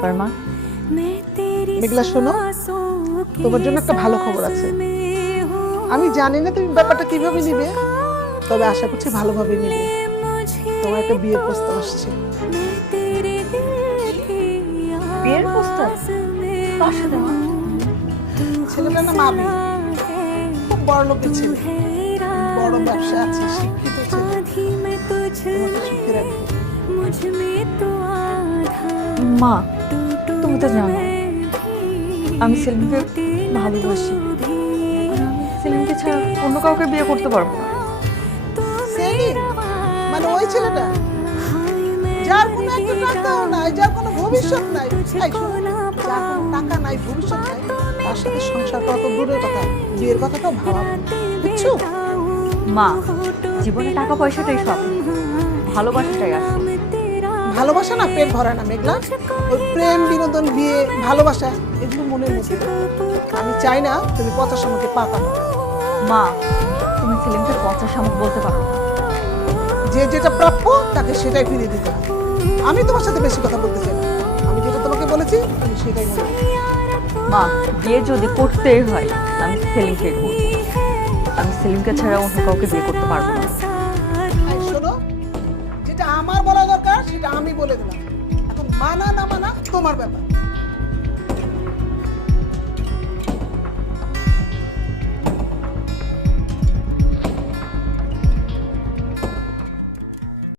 ব্যাপার মা? মেঘলা শোনো, তোমার জন্য একটা ভালো খবর আছে। আমি জানি না তুমি ব্যাপারটা কিভাবে নিবে, তবে আশা করছি ভালোভাবে নিবে। তোমার একটা বিয়ের প্রস্তাব আসছে। বিয়ের প্রস্তাব? কার সাথে মা? ছেলেটা না মাবি, খুব বড় লোকের ছেলে, বড় ব্যবসা আছে, শিক্ষিত ছেলে, তোমাকে সুখে রাখবে। মা, তুমি তো জানো আমি সেলিমকে ভালোবাসি। আমি সেলিমকে ছাড়া অন্য কাউকে বিয়ে করতে পারবো না। সেলিম মানে ওই ছেলেটা যার কোনো একটা টাকাও নাই, যার কোনো ভবিষ্যৎ নাই। এই শোনো, যার কোনো টাকা নাই, ভবিষ্যৎ নাই, তার সাথে সংসার করা তো দূরের কথা, বিয়ের কথাটাও ভাবা, বুঝছো? মা, জীবনে টাকা পয়সাটাই সব, ভালোবাসাটাই আসে। ভালোবাসা না পেট ভরা না মেঘলা। ওই প্রেম, বিনোদন, বিয়ে, ভালোবাসা এগুলো মনের মধ্যে। আমি চাই না তুমি পচা শামুকে পা কাটো। মা, তুমি সেলিমকে পচা শামুক বলতে পারো না। যে যেটা প্রাপ্য তাকে সেটাই ফিরিয়ে দিতে হবে। আমি তোমার সাথে বেশি কথা বলতে চাই না। আমি যেটা তোমাকে বলেছি তুমি সেটাই মনে রাখো। মা, বিয়ে যদি করতেই হয় আমি সেলিমকে করবো। আমি সেলিমকে ছাড়া অন্য কাউকে বিয়ে করতে পারবো না। এই শোনো, যেটা আমার বলা দরকার সেটা আমি বলে দিলাম। এখন মানা না মানা তোমার ব্যাপার।